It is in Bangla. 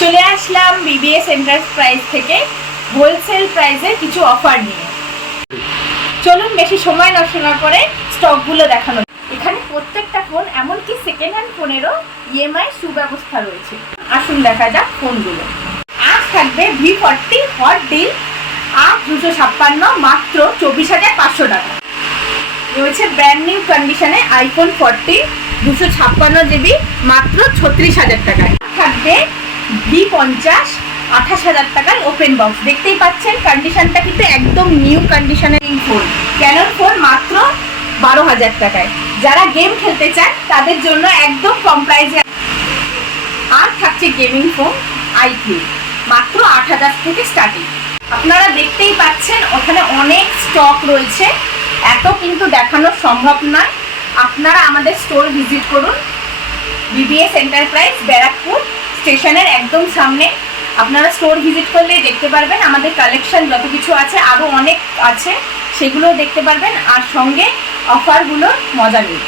চলে আসলাম বিবিএস এন্টারপ্রাইজ থেকে হোলসেল প্রাইসে কিছু অফার নিয়ে। চলুন বেশি সময় নষ্ট না করে স্টকগুলো দেখানো। এখানে প্রত্যেকটা ফোন এমনকি সেকেন্ড হ্যান্ড ফোনেরও ইএমআই সুব্যবস্থা রয়েছে। আসুন দেখা যাক ফোনগুলো আজ থাকবে ভি ফর্টি হট ডিল আট দুশো ছাপ্পান্ন, মাত্র চব্বিশ হাজার পাঁচশো টাকা। রয়েছে ব্র্যান্ড নিউ কন্ডিশনে আইফোন ফোরটি দুশো ছাপ্পান্ন জিবি মাত্র ছত্রিশ হাজার টাকায়। থাকবে ভি পঞ্চাশ, আঠাশ হাজার টাকায় ওপেন বক্স দেখতেই পাচ্ছেন কন্ডিশনটা কিন্তু একদম নিউ কন্ডিশনের ফোন ক্যানন ফোন মাত্র বারো হাজার টাকায়। যারা গেম খেলতে চান, তাদের জন্য একদম কম প্রাইসে আর থাকছে গেমিং ফোন আই থ্রি মাত্র আট হাজার থেকে স্টার্টিং আপনারা দেখতেই পাচ্ছেন, ওখানে অনেক স্টক রয়েছে। এত কিন্তু দেখানো সম্ভব নয়। আপনারা আমাদের স্টোর ভিজিট করুন। BBS enterprise Barrackpore. স্টেশনের একদম সামনে। আপনারা স্টোর ভিজিট করলে দেখতে পারবেন আমাদের কালেকশন যত কিছু আছে আরও অনেক আছে সেগুলো দেখতে পারবেন। আর সঙ্গে অফারগুলোর মজা নিন।